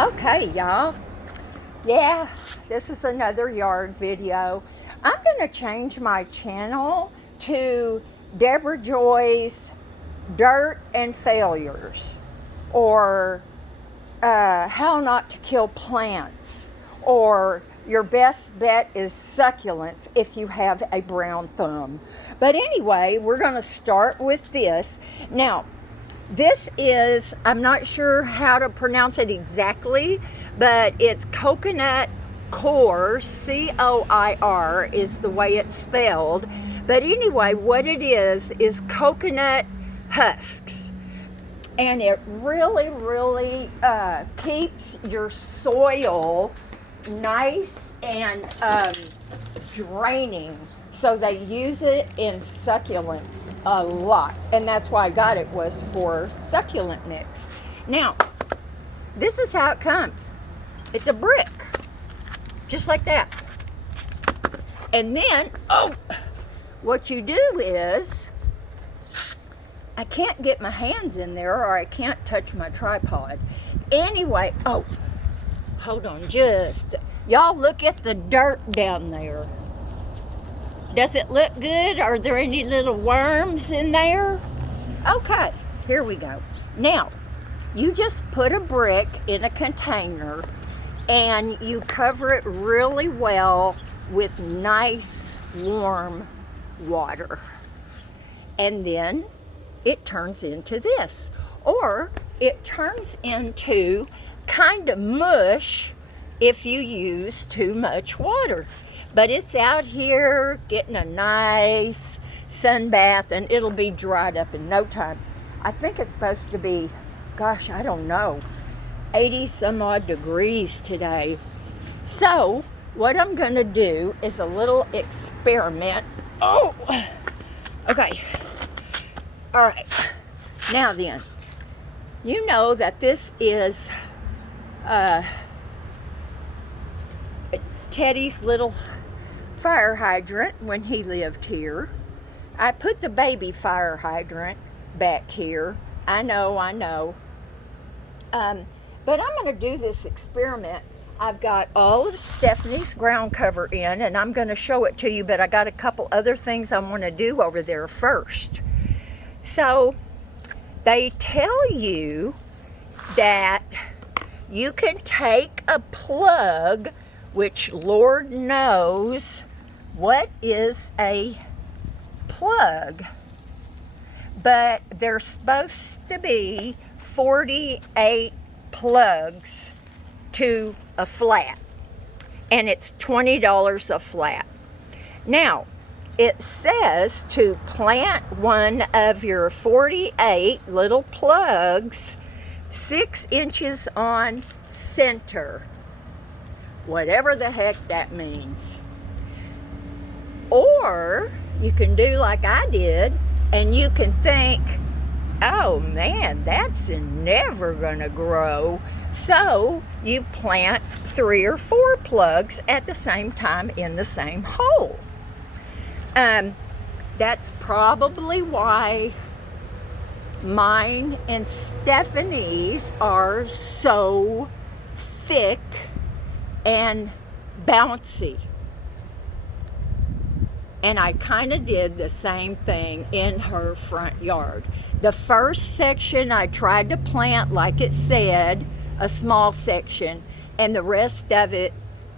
Okay, y'all. Yeah, this is another yard video. I'm going to change my channel to Debrajoy's Dirt and Failures, or How Not to Kill Plants, or Your Best Bet is Succulents if you have a brown thumb. But anyway, we're going to start with this. Now, this is, I'm not sure how to pronounce it exactly, but it's coconut coir, C-O-I-R is the way it's spelled. But anyway, what it is coconut husks. And it really keeps your soil nice and draining. So they use it in succulents a lot. And that's why I got it, was for succulent mix. Now, this is how it comes. It's a brick. Just like that. And then, what you do is, I can't get my hands in there or I can't touch my tripod. Anyway, hold on y'all look at the dirt down there. Does it look good? Are there any little worms in there? Okay, here we go. Now, you just put a brick in a container and you cover it really well with nice warm water. And then it turns into this. Or it turns into kind of mush if you use too much water. But it's out here getting a nice sun bath, and it'll be dried up in no time. I think it's supposed to be, I don't know, 80 some odd degrees today. So what I'm going to do is a little experiment. Okay. All right. Now then, you know that this is Teddy's little fire hydrant when he lived here. I put the baby fire hydrant back here. I know. But I'm going to do this experiment. I've got all of Stephanie's ground cover in, and I'm going to show it to you, but I got a couple other things I want to do over there first. So, they tell you that you can take a plug, which Lord knows what is a plug, but there's supposed to be 48 plugs to a flat, and it's $20 a flat. Now, it says to plant one of your 48 little plugs 6 inches on center, whatever the heck that means. Or you can do like I did, and you can think, oh man, that's never gonna grow. So you plant 3 or 4 plugs at the same time in the same hole. That's probably why mine and Stephanie's are so thick and bouncy. And I kind of did the same thing in her front yard. The first section I tried to plant, like it said, a small section, and the rest of it,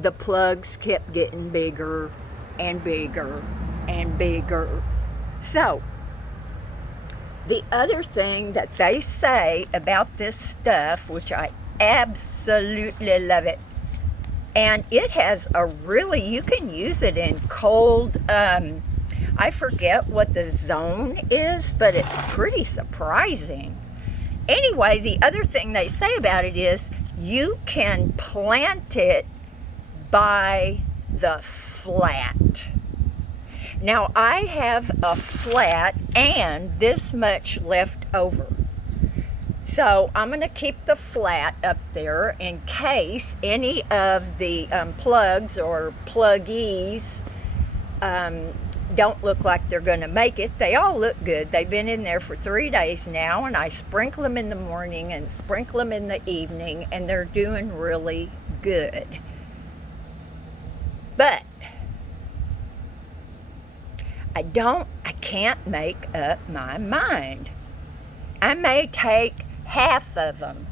the plugs kept getting bigger and bigger and bigger. So, the other thing that they say about this stuff, which I absolutely love it, and it has you can use it in cold, I forget what the zone is, but it's pretty surprising. Anyway, the other thing they say about it is you can plant it by the flat. Now, I have a flat and this much left over. So I'm going to keep the flat up there in case any of the plugs or pluggies don't look like they're going to make it. They all look good. They've been in there for 3 days now, and I sprinkle them in the morning and sprinkle them in the evening, and they're doing really good. But I can't make up my mind. I may take half of them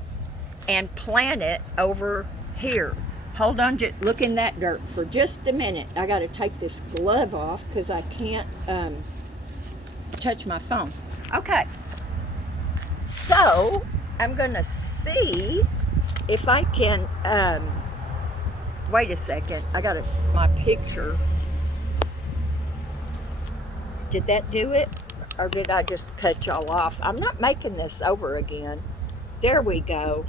and plant it over here. Hold on, just look in that dirt for just a minute. I got to take this glove off because I can't touch my phone. Okay, so I'm going to see if I can, wait a second. I got my picture. Did that do it? Or did I just cut y'all off? I'm not making this over again. There we go.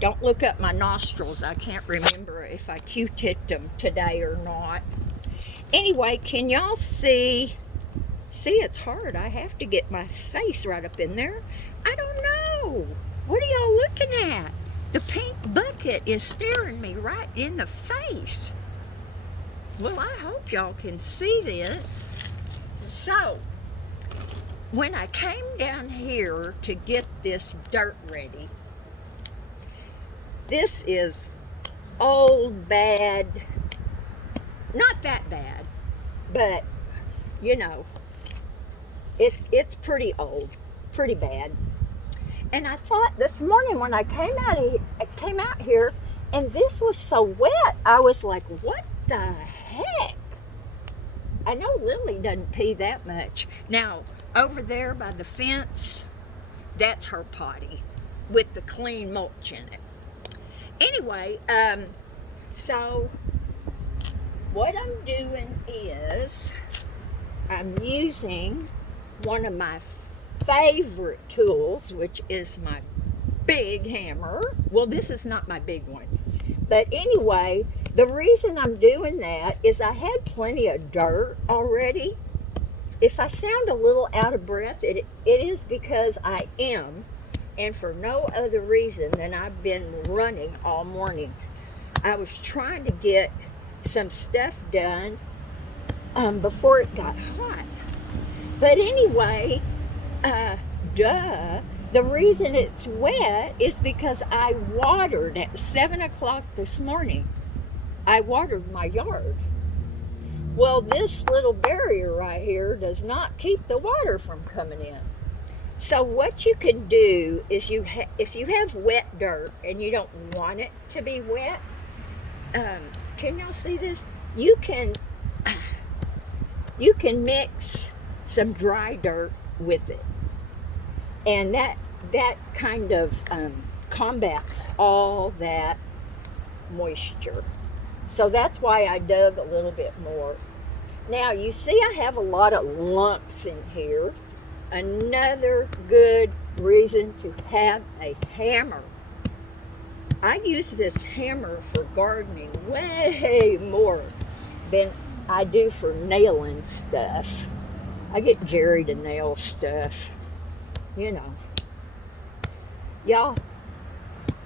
Don't look up my nostrils. I can't remember if I Q-tipped them today or not. Anyway, can y'all see? See, it's hard. I have to get my face right up in there. I don't know. What are y'all looking at? The pink bucket is staring me right in the face. Well, I hope y'all can see this. So, when I came down here to get this dirt ready, this is old, bad, not that bad, but, you know, it's pretty old, pretty bad. And I thought this morning when I came out here, and this was so wet, I was like, what the heck? I know Lily doesn't pee that much. Now, over there by the fence, that's her potty with the clean mulch in it. Anyway, so what I'm doing is I'm using one of my favorite tools, which is my big hammer. Well, this is not my big one. But anyway, the reason I'm doing that is I had plenty of dirt already. If I sound a little out of breath, it is because I am, and for no other reason than I've been running all morning. I was trying to get some stuff done before it got hot. But anyway, the reason it's wet is because I watered at 7 o'clock this morning. I watered my yard. Well, this little barrier right here does not keep the water from coming in. So what you can do is if you have wet dirt and you don't want it to be wet, can y'all see this? You can mix some dry dirt with it, and that kind of combats all that moisture. So that's why I dug a little bit more. Now you see I have a lot of lumps in here. Another good reason to have a hammer. I use this hammer for gardening way more than I do for nailing stuff. I get Jerry to nail stuff, you know. Y'all,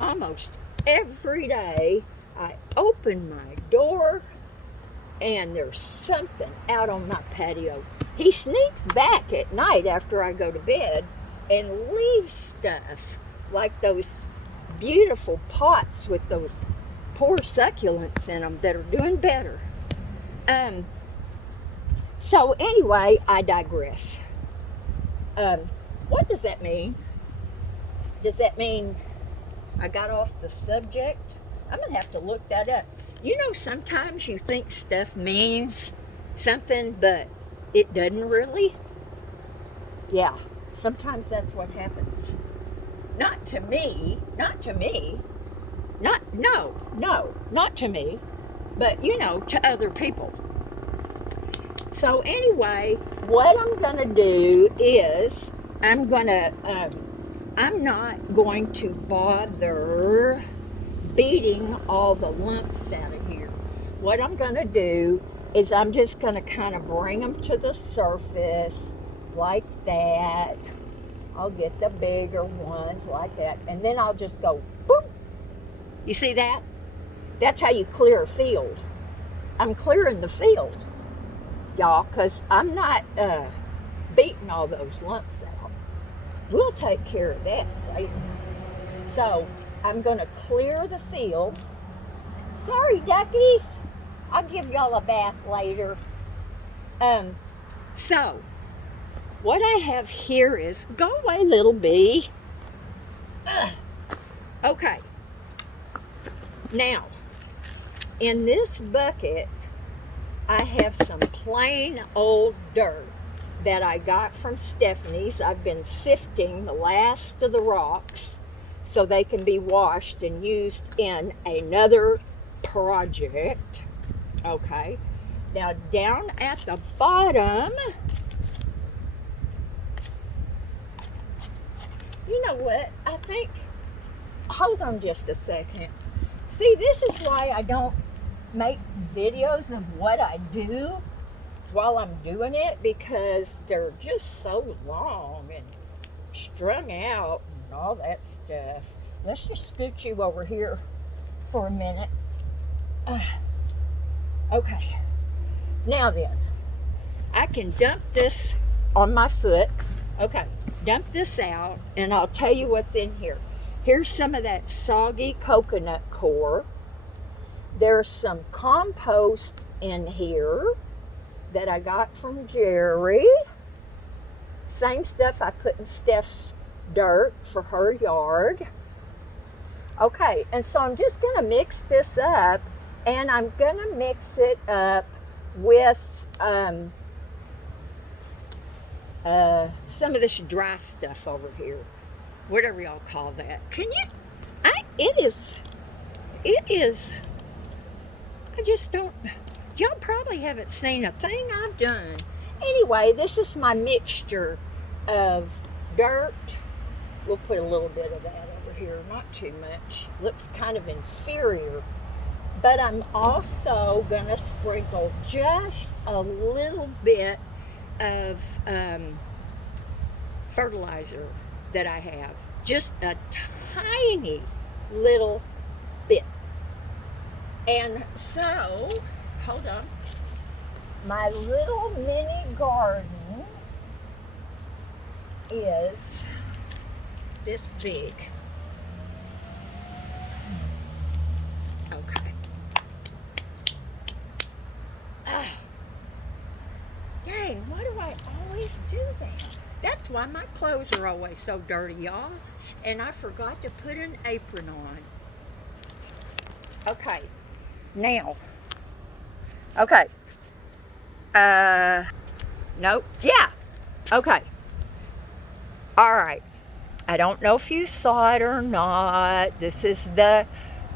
almost every day I open my door and there's something out on my patio. He sneaks back at night after I go to bed and leaves stuff like those beautiful pots with those poor succulents in them that are doing better. So anyway, I digress. What does that mean? Does that mean I got off the subject? I'm going to have to look that up. You know, sometimes you think stuff means something, but it doesn't really. Yeah, sometimes that's what happens. Not to me, not to me. Not to me, but, you know, to other people. So anyway, what I'm going to do is I'm not going to bother beating all the lumps out of here. What I'm going to do is I'm just going to kind of bring them to the surface like that. I'll get the bigger ones like that, and then I'll just go boop. You see that? That's how you clear a field. I'm clearing the field. y'all, because I'm not beating all those lumps out. We'll take care of that later. So I'm going to clear the field. Sorry, duckies. I'll give y'all a bath later. So what I have here is, go away, little bee. Okay. Now, in this bucket, I have some plain old dirt that I got from Stephanie's. I've been sifting the last of the rocks so they can be washed and used in another project. Okay. Now, down at the bottom, you know what? I think, hold on just a second. See, this is why I don't make videos of what I do while I'm doing it, because they're just so long and strung out and all that stuff. Let's just scoot you over here for a minute. Okay. Now then, I can dump this on my foot. Okay, dump this out, and I'll tell you what's in here. Here's some of that soggy coconut core. There's some compost in here that I got from Jerry. Same stuff I put in Steph's dirt for her yard. Okay, and so I'm just going to mix this up, and I'm going to mix it up with some of this dry stuff over here. Whatever y'all call that. Can you? It is. I just don't. Y'all probably haven't seen a thing I've done. Anyway, this is my mixture of dirt. We'll put a little bit of that over here, not too much. Looks kind of inferior. But I'm also going to sprinkle just a little bit of fertilizer that I have. Just a tiny little bit. And so, hold on. My little mini garden is this big. Okay. Dang, why do I always do that? That's why my clothes are always so dirty, y'all. And I forgot to put an apron on. Okay. Now. Okay. Nope. Yeah. Okay. All right. I don't know if you saw it or not. This is the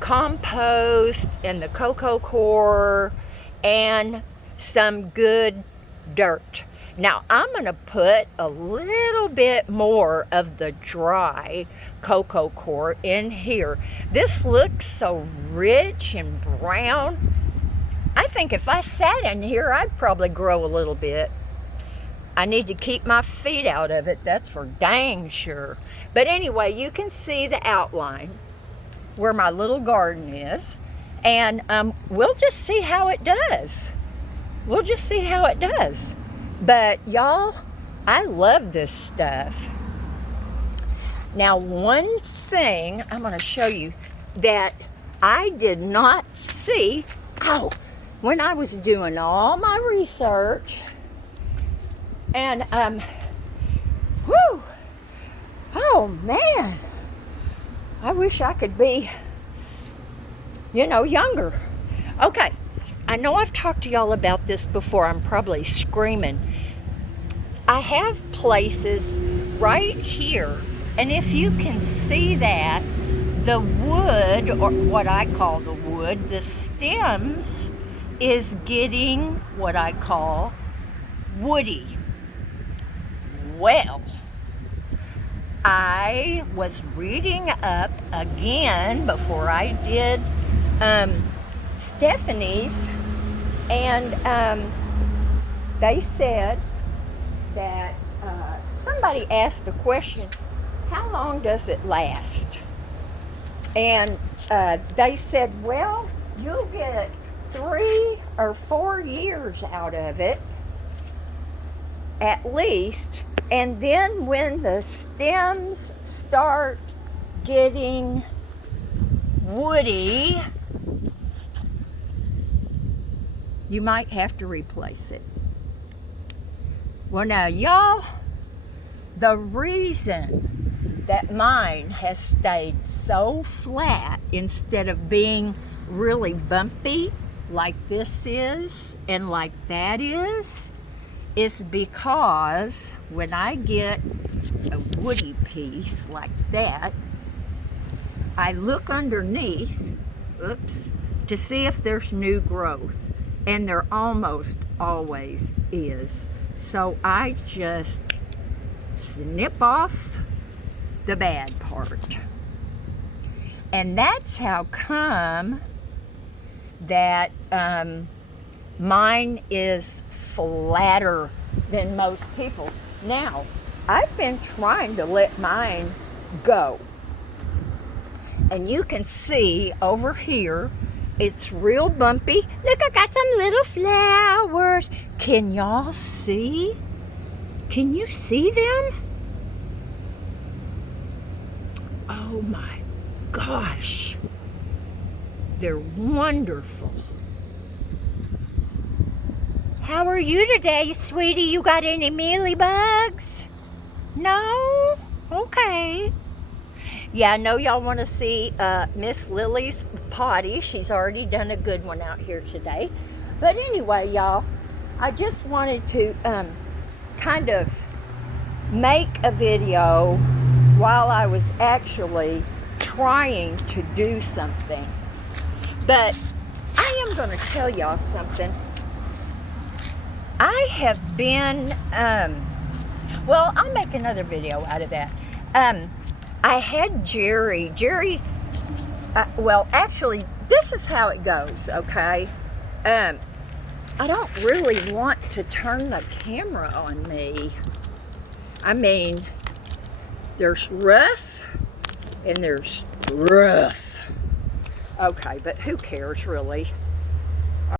compost and the cocoa core and some good dirt. Now I'm going to put a little bit more of the dry cocoa core in here. This looks so rich and brown. I think if I sat in here, I'd probably grow a little bit. I need to keep my feet out of it, that's for dang sure. But anyway, you can see the outline where my little garden is. And we'll just see how it does. We'll just see how it does. But y'all, I love this stuff. Now, one thing I'm going to show you that I did not see, when I was doing all my research, and, oh man, I wish I could be, younger. Okay. I know I've talked to y'all about this before. I'm probably screaming. I have places right here, and if you can see that, the wood, or what I call the wood, the stems is getting what I call woody. Well, I was reading up again before I did Stephanie's, and they said that somebody asked the question, how long does it last? And they said, well, you'll get 3 or 4 years out of it, at least. And then when the stems start getting woody, you might have to replace it. Well, now, y'all, the reason that mine has stayed so flat instead of being really bumpy like this is and like that is because when I get a woody piece like that, I look underneath, to see if there's new growth, and there almost always is. So I just snip off the bad part. And that's how come that mine is flatter than most people's. Now, I've been trying to let mine go. And you can see over here, it's real bumpy. Look, I got some little flowers. Can y'all see? Can you see them? Oh my gosh. They're wonderful. How are you today, sweetie? You got any mealy bugs? No? Okay. Yeah, I know y'all want to see Miss Lily's potty. She's already done a good one out here today. But anyway, y'all, I just wanted to kind of make a video while I was actually trying to do something. But I am going to tell y'all something. I have been, well, I'll make another video out of that. I had Jerry, well, actually, this is how it goes, okay? I don't really want to turn the camera on me. I mean, there's rough and there's rough. Okay, but who cares, really?